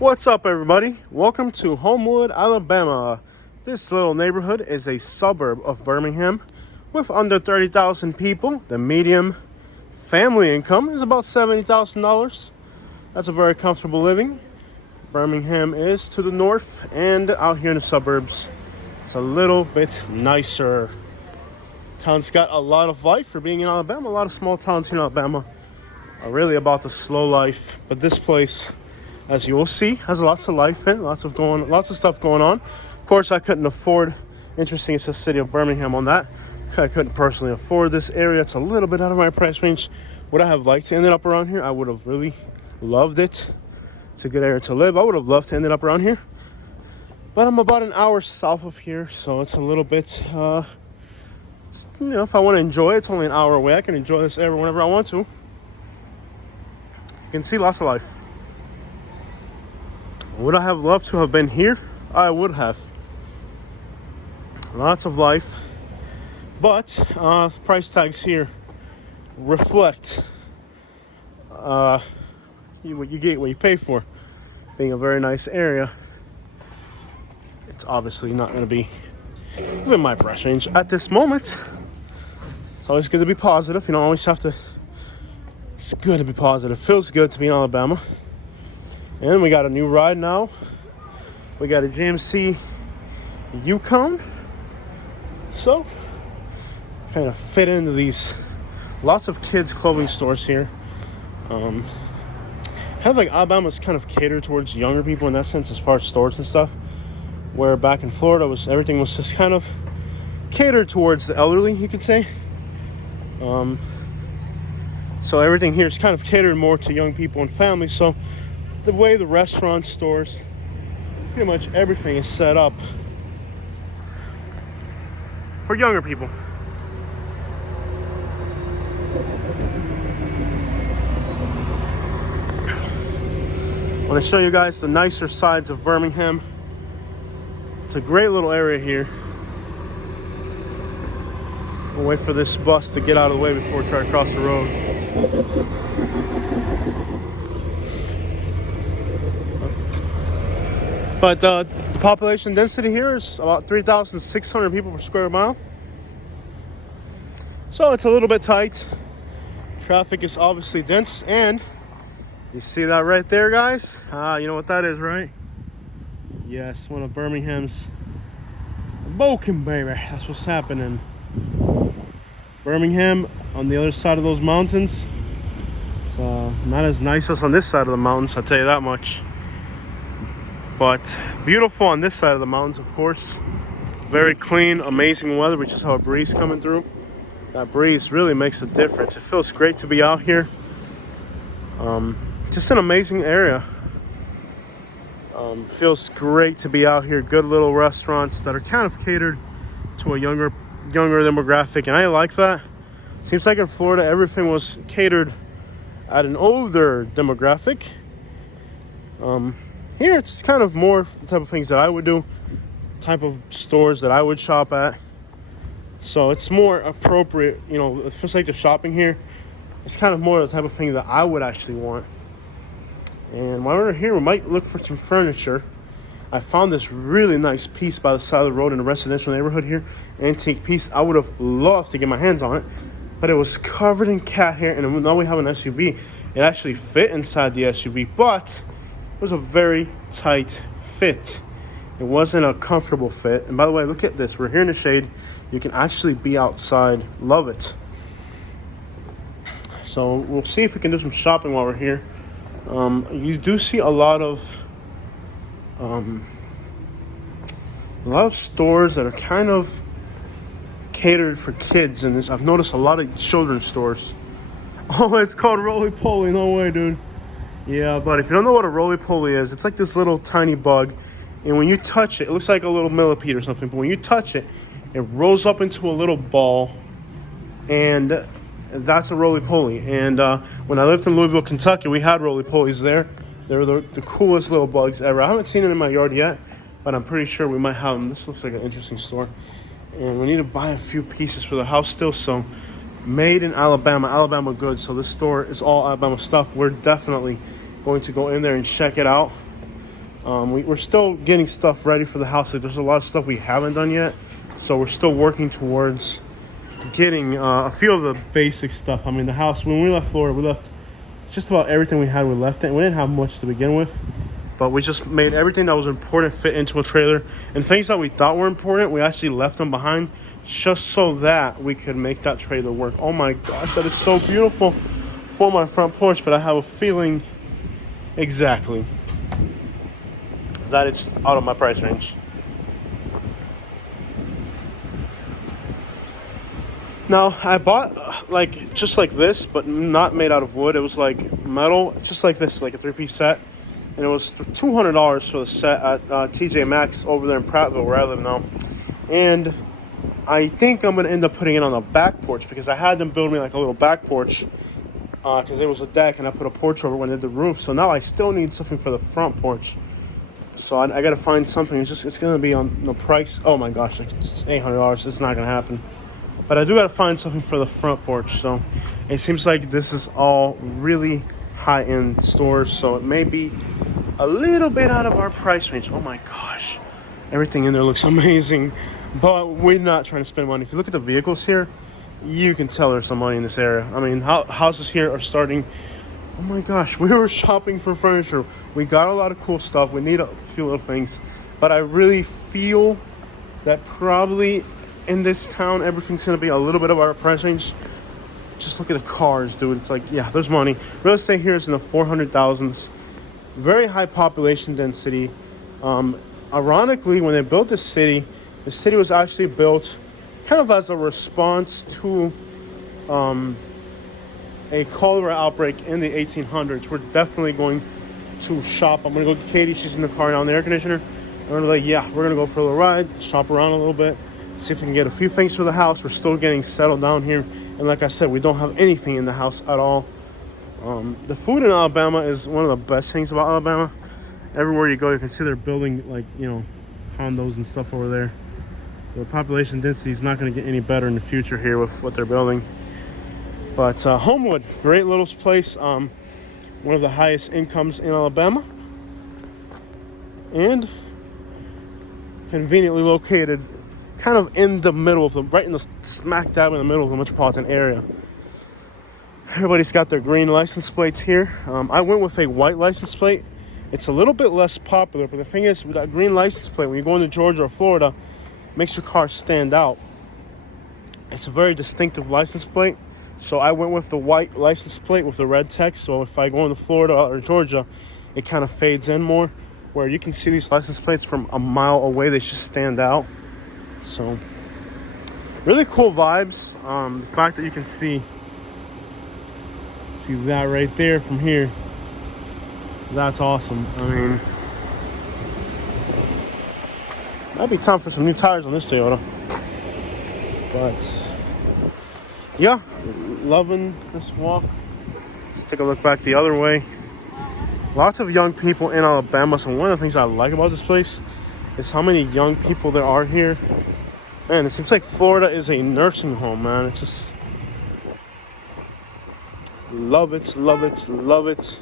What's up, everybody? Welcome to Homewood, Alabama. This little neighborhood is a suburb of Birmingham with under 30,000 people. The median family income is about $70,000. That's a very comfortable living. Birmingham is to the north, and out here in the suburbs, it's a little bit nicer. Town's got a lot of life for being in Alabama. A lot of small towns here in Alabama are really about the slow life, but this place, as you will see, has lots of life in, lots of stuff going on. Of course, I couldn't afford, interesting, it's the city of Birmingham on that. I couldn't personally afford this area. It's a little bit out of my price range. Would I have liked to end up around here? I would have really loved it. It's a good area to live. I would have loved to end up around here. But I'm about an hour south of here, so it's a little bit, if I want to enjoy it, it's only an hour away. I can enjoy this area whenever I want to. You can see lots of life. Would I have loved to have been here? I would have. Lots of life. But price tags here reflect what you get, what you pay for. Being a very nice area, it's obviously not going to be within my price range at this moment. It's always good to be positive. You don't always have to. It's good to be positive. Feels good to be in Alabama. And we got a new ride now. We got a GMC Yukon. So, kind of fit into these lots of kids' clothing stores here. Kind of like Alabama's kind of catered towards younger people in that sense, as far as stores and stuff. Where back in Florida, everything was just kind of catered towards the elderly, you could say. So everything here is kind of catered more to young people and families. So the way the restaurant, stores, pretty much everything is set up for younger people. I want to show you guys the nicer sides of Birmingham. It's a great little area here. We'll wait for this bus to get out of the way before we try to cross the road. But the population density here is about 3,600 people per square mile. So it's a little bit tight. Traffic is obviously dense, and you see that right there, guys? You know what that is, right? Yes, one of Birmingham's Boken, baby. That's what's happening. Birmingham on the other side of those mountains. So not as nice as on this side of the mountains, I'll tell you that much. But beautiful on this side of the mountains, of course. Very clean, amazing weather. We just saw a breeze coming through. That breeze really makes a difference. It feels great to be out here. Just an amazing area. Feels great to be out here. Good little restaurants that are kind of catered to a younger demographic, and I like that. Seems like in Florida everything was catered at an older demographic. Here it's kind of more the type of things that I would do, type of stores that I would shop at. So it's more appropriate, it feels like the shopping here, it's kind of more the type of thing that I would actually want. And while we're here, we might look for some furniture. I found this really nice piece by the side of the road in a residential neighborhood here. Antique piece. I would have loved to get my hands on it, but it was covered in cat hair, and now we have an SUV. It actually fit inside the SUV, but it was a very tight fit. It wasn't a comfortable fit. And by the way, look at this. We're here in the shade. You can actually be outside. Love it. So we'll see if we can do some shopping while we're here. You do see a lot of stores that are kind of catered for kids, and I've noticed a lot of children's stores. Oh, it's called roly poly. No way, dude. Yeah, but if you don't know what a roly poly is, it's like this little tiny bug, and when you touch it, it looks like a little millipede or something, but when you touch it, it rolls up into a little ball, and that's a roly poly. And when I lived in Louisville, Kentucky, we had roly polies there. They were the coolest little bugs ever. I haven't seen it in my yard yet, but I'm pretty sure we might have them. This looks like an interesting store. And we need to buy a few pieces for the house still, so made in Alabama, Alabama goods. So this store is all Alabama stuff. We're definitely going to go in there and check it out. We're still getting stuff ready for the house. Like, there's a lot of stuff we haven't done yet, so we're still working towards getting a few of the basic stuff. I mean, the house, when we left Florida, we left just about everything we had. We left it. We didn't have much to begin with, but we just made everything that was important fit into a trailer, and things that we thought were important, we actually left them behind just so that we could make that trailer work. Oh my gosh, that is so beautiful for my front porch, but I have a feeling exactly that it's out of my price range. Now, I bought like just like this, but not made out of wood. It was like metal, just like this, like a 3-piece set. And it was $200 for the set at TJ Maxx over there in Prattville, where I live now. And I think I'm going to end up putting it on the back porch, because I had them build me like a little back porch, because there was a deck and I put a porch over when I did the roof. So now I still need something for the front porch. So I got to find something. It's going to be on the price. Oh my gosh, like it's $800. It's not going to happen. But I do got to find something for the front porch. So it seems like this is all really high-end stores. So it may be a little bit out of our price range. Oh my gosh. Everything in there looks amazing. But we're not trying to spend money. If you look at the vehicles here, you can tell there's some money in this area. I mean, houses here are starting. Oh my gosh, we were shopping for furniture. We got a lot of cool stuff. We need a few little things. But I really feel that probably in this town, everything's going to be a little bit of our price range. Just look at the cars, dude. It's like, yeah, there's money. Real estate here is in the 400,000s. Very high population density. Ironically, when they built the city was actually built kind of as a response to a cholera outbreak in the 1800s. We're definitely going to shop. I'm going to go get Katie. She's in the car now in the air conditioner. We're like, yeah, we're going to go for a little ride, shop around a little bit, see if we can get a few things for the house. We're still getting settled down here. And like I said, we don't have anything in the house at all. The food in Alabama is one of the best things about Alabama. Everywhere you go, you can see they're building, like, you know, condos and stuff over there. The population density is not going to get any better in the future here with what they're building. But Homewood, great little place. One of the highest incomes in Alabama. And conveniently located kind of in the middle of them, right in the smack dab in the middle of the metropolitan area. Everybody's got their green license plates here. I went with a white license plate. It's a little bit less popular, but the thing is, with that green license plate, when you go into Georgia or Florida, it makes your car stand out. It's a very distinctive license plate. So I went with the white license plate with the red text. So if I go into Florida or Georgia, it kind of fades in more, where you can see these license plates from a mile away. They just stand out. So really cool vibes. The fact that you can see that right there from here, that's awesome. I mean, might be time for some new tires on this Toyota. But yeah, loving this walk. Let's take a look back the other way. Lots of young people in Alabama. So one of the things I like about this place is how many young people there are here. Man, it seems like Florida is a nursing home, man. It's just love it, love it, love it.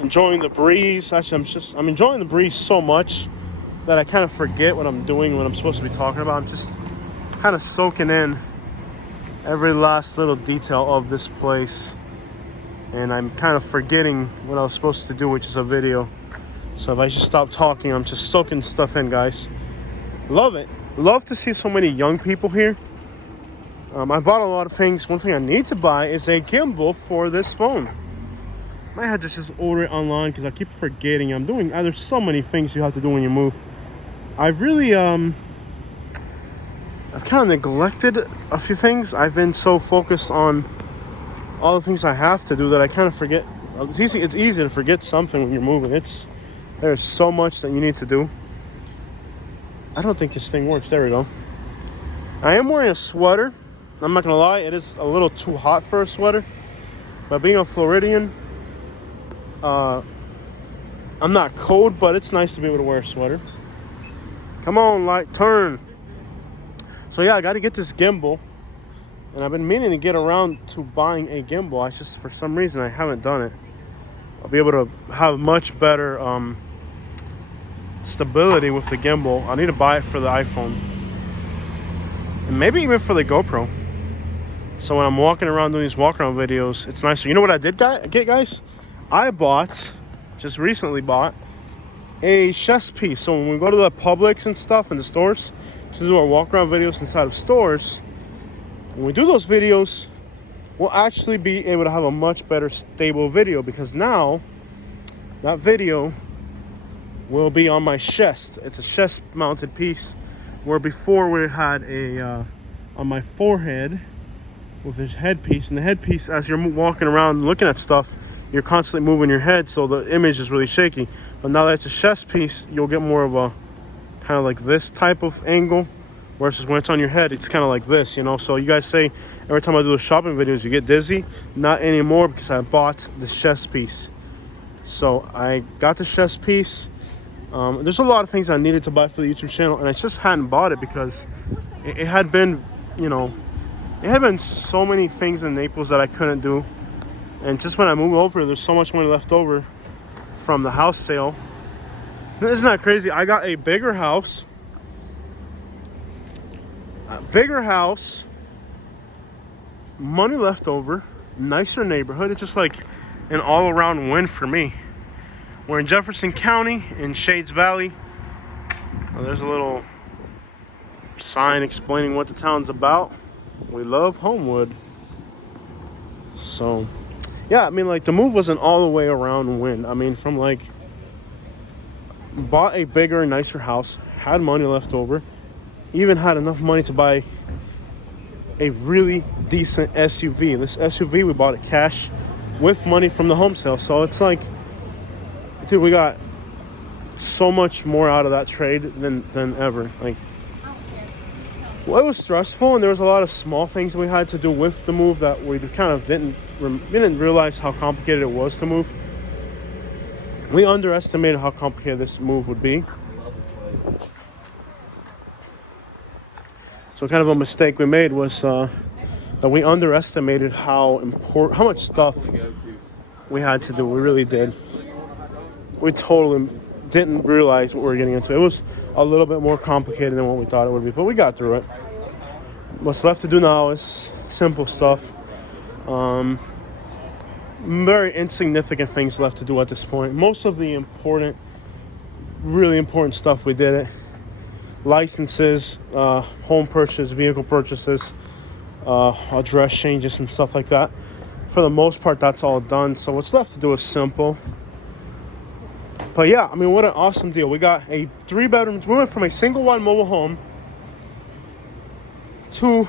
Enjoying the breeze. Actually, I'm enjoying the breeze so much that I kind of forget what I'm doing, what I'm supposed to be talking about. I'm just kind of soaking in every last little detail of this place. And I'm kind of forgetting what I was supposed to do, which is a video. So if I just stop talking, I'm just soaking stuff in, guys. Love it. Love to see so many young people here. I bought a lot of things. One thing I need to buy is a gimbal for this phone. Might have to just order it online because I keep forgetting. There's so many things you have to do when you move. I've really, I've kind of neglected a few things. I've been so focused on all the things I have to do that I kind of forget. It's easy to forget something when you're moving. There's so much that you need to do. I don't think this thing works. There we go. I am wearing a sweater. I'm not gonna lie, it is a little too hot for a sweater. But being a Floridian, I'm not cold, but it's nice to be able to wear a sweater. Come on, light, turn. So yeah, I got to get this gimbal, and I've been meaning to get around to buying a gimbal. For some reason, I haven't done it. I'll be able to have much better stability with the gimbal. I need to buy it for the iPhone. And maybe even for the GoPro. So when I'm walking around doing these walk around videos, it's nicer. You know what I did get, guys? I just recently bought, a chest piece. So when we go to the Publix and stuff in the stores to do our walk around videos inside of stores, when we do those videos, we'll actually be able to have a much better stable video, because now that video will be on my chest. It's a chest mounted piece, where before we had a on my forehead with this headpiece. And the headpiece, as you're walking around looking at stuff, you're constantly moving your head, so the image is really shaky. But now that it's a chest piece, you'll get more of a kind of like this type of angle, versus when it's on your head, it's kind of like this, you know. So you guys say every time I do the shopping videos you get dizzy. Not anymore, because I bought the chest piece. So I got the chest piece. There's a lot of things I needed to buy for the YouTube channel, and I just hadn't bought it because it had been, you know, it had been so many things in Naples that I couldn't do. And just when I moved over, there's so much money left over from the house sale. Isn't that crazy? I got a bigger house. Money left over, nicer neighborhood. It's just like an all-around win for me. We're in Jefferson County in Shades Valley. There's a little sign explaining what the town's about. We love Homewood. So yeah, I mean, like, the move wasn't all the way around win. I mean, from like, bought a bigger, nicer house, had money left over, even had enough money to buy a really decent SUV. This SUV, we bought it cash with money from the home sale. So it's like, dude, we got so much more out of that trade than ever. Like, well, it was stressful, and there was a lot of small things we had to do with the move that we kind of didn't realize how complicated it was to move. We underestimated how complicated this move would be. So kind of a mistake we made was that we underestimated how much stuff we had to do. We really did. We totally didn't realize what we were getting into. It was a little bit more complicated than what we thought it would be, but we got through it. What's left to do now is simple stuff. Very insignificant things left to do at this point. Most of the really important stuff we did it. Licenses, home purchase, vehicle purchases, address changes and stuff like that. For the most part, that's all done. So what's left to do is simple. But yeah, I mean, what an awesome deal. We got a 3-bedroom. We went from a single wide mobile home to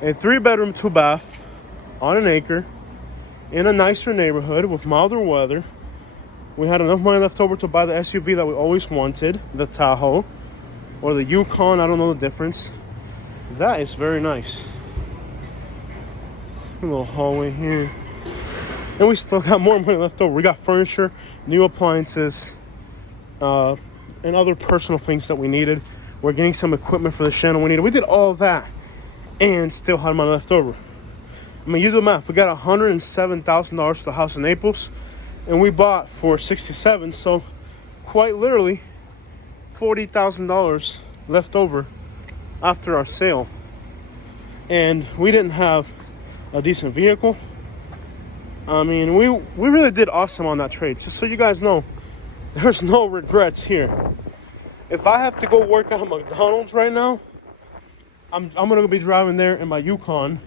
a 3-bedroom, 2-bath on an acre in a nicer neighborhood with milder weather. We had enough money left over to buy the SUV that we always wanted, the Tahoe or the Yukon. I don't know the difference. That is very nice. A little hallway here. And we still got more money left over. We got furniture, new appliances, and other personal things that we needed. We're getting some equipment for the channel we needed. We did all that and still had money left over. I mean, you do the math. We got $107,000 for the house in Naples, and we bought for $67,000. So quite literally $40,000 left over after our sale. And we didn't have a decent vehicle. I mean, we really did awesome on that trade. Just so you guys know, there's no regrets here. If I have to go work at a McDonald's right now, I'm gonna be driving there in my Yukon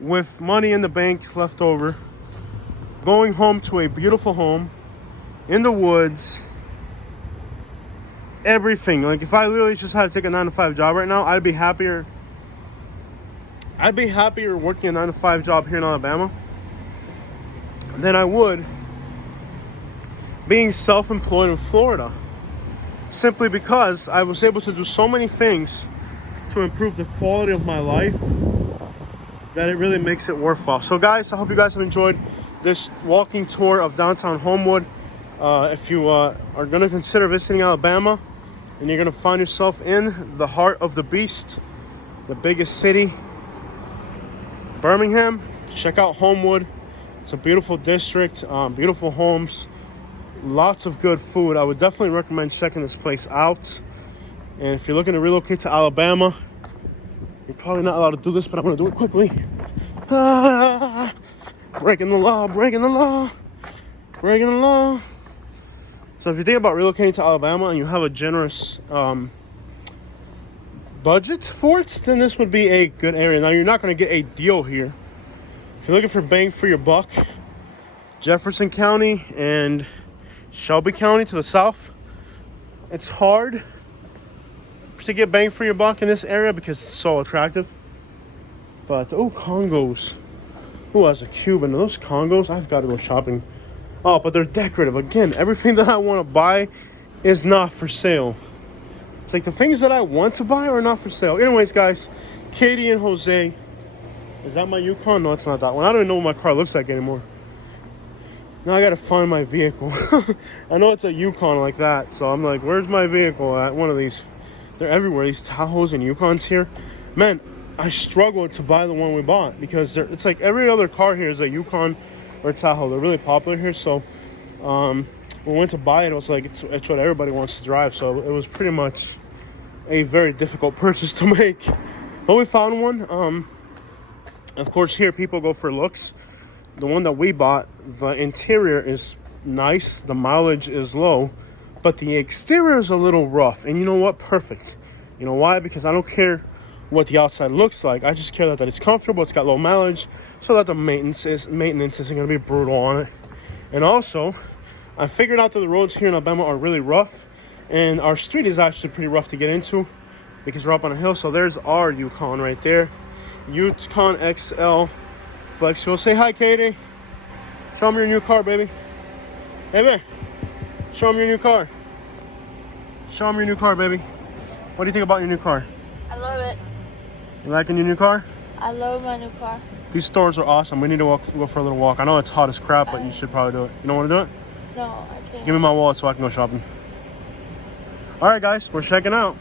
with money in the bank left over, going home to a beautiful home in the woods. Everything. Like, if I literally just had to take a 9-to-5 job right now, I'd be happier working a 9-to-5 job here in Alabama than I would being self-employed in Florida, simply because I was able to do so many things to improve the quality of my life that it really makes it worthwhile. So guys, I hope you guys have enjoyed this walking tour of downtown Homewood. If you are going to consider visiting Alabama and you're going to find yourself in the heart of the beast, the biggest city, Birmingham, check out Homewood. It's a beautiful district, beautiful homes, lots of good food. I would definitely recommend checking this place out. And if you're looking to relocate to Alabama, you're probably not allowed to do this, but I'm gonna do it quickly. Ah, breaking the law, breaking the law, breaking the law. So if you think about relocating to Alabama and you have a generous budget for it, then this would be a good area. Now, you're not gonna get a deal here. If you're looking for bang for your buck, Jefferson County and Shelby County to the south, it's hard to get bang for your buck in this area because it's so attractive. But, oh, Congos. Oh, as a Cuban, those Congos, I've got to go shopping. Oh, but they're decorative. Again, everything that I want to buy is not for sale. It's like the things that I want to buy are not for sale. Anyways, guys, Katie and Jose. Is that my Yukon? No, it's not that one. I don't even know what my car looks like anymore. Now I gotta find my vehicle. I know it's a Yukon like that, so I'm like, where's my vehicle at? One of these. They're everywhere, these Tahoes and Yukons here. Man, I struggled to buy the one we bought because it's like every other car here is a Yukon or a Tahoe. They're really popular here, so we went to buy it. It was like, it's what everybody wants to drive, so it was pretty much a very difficult purchase to make. But we found one. Of course, here people go for looks. The one that we bought, the interior is nice, the mileage is low, but the exterior is a little rough. And you know what? Perfect. You know why? Because I don't care what the outside looks like. I just care that it's comfortable, it's got low mileage, so that the maintenance isn't going to be brutal on it. And also, I figured out that the roads here in Alabama are really rough, and our street is actually pretty rough to get into because we're up on a hill. So there's our Yukon right there. Yukon XL Flex Fuel. Say hi, Katie. Show them your new car, baby. Hey, man. Show them your new car. Show them your new car, baby. What do you think about your new car? I love it. You liking your new car? I love my new car. These stores are awesome. We need to go for a little walk. I know it's hot as crap, but you should probably do it. You don't want to do it? No, I can't. Give me my wallet so I can go shopping. All right, guys. We're checking out.